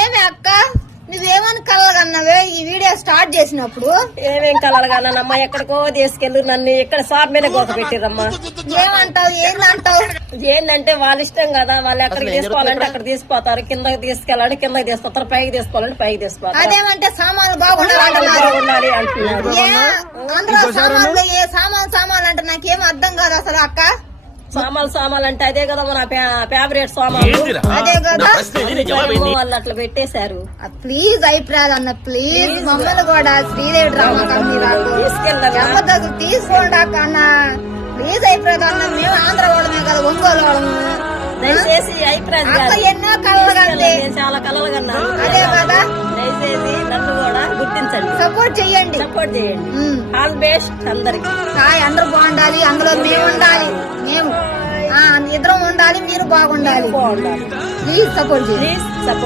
ఏమి అక్క నువ్వేమని కలగన్నావే ఈ వీడియో స్టార్ట్ చేసినప్పుడు? ఏమేం కలలుగానమ్మా, ఎక్కడికో తీసుకెళ్ళి నన్ను ఇక్కడ షాప్ మీద గొప్ప పెట్టిరమ్మా. ఏమంటావు ఏందంటావు? ఏంటంటే వాళ్ళ ఇష్టం కదా, వాళ్ళు ఎక్కడికి తీసుకోవాలంటే అక్కడ తీసుకుపోతారు, కిందకి తీసుకెళ్ళాలి కిందకి తీసుకొస్తారు, పైకి తీసుకోవాలంటే పైకి తీసుకుపోతారు. అదేమంటే సామాన్లు బాగుండాలి ఉండాలి అంటున్నారు. అందులో సామాన్లు ఏ సామాన్లు అంటే నాకేం అర్థం కాదు అసలు అక్క. సామాన్లు అంటే అదే కదా మన ఫేవరెట్ సామాన్లు, అదే కదా వాళ్ళు అట్లా పెట్టేశారు. ప్లీజ్ అయిపోయారు అన్న, ప్లీజ్ మమ్మల్ని కూడా శ్రీదేవి డ్రామా కంపెనీ తీసుకోండి అక్క అన్న, ప్లీజ్ అయిపోయారు అన్న. మేము ఆంధ్ర వాళ్ళమే కదా, ఒంగోలు వాళ్ళము. దయచేసి అభిప్రాయం ఎన్నో కళలు కంటే చాలా కలలు కన్నారు. అదే కదా, దయచేసి నన్ను కూడా గుర్తించండి, సపోర్ట్ చెయ్యండి. ఆల్ బెస్ట్ అందరికి. అందరూ బాగుండాలి, అందులో మేము ఉండాలి, మేము ఇద్దరం ఉండాలి, మీరు బాగుండాలి. బాగుండాలి. ప్లీజ్ సపోర్ట్ చేయండి. Please support.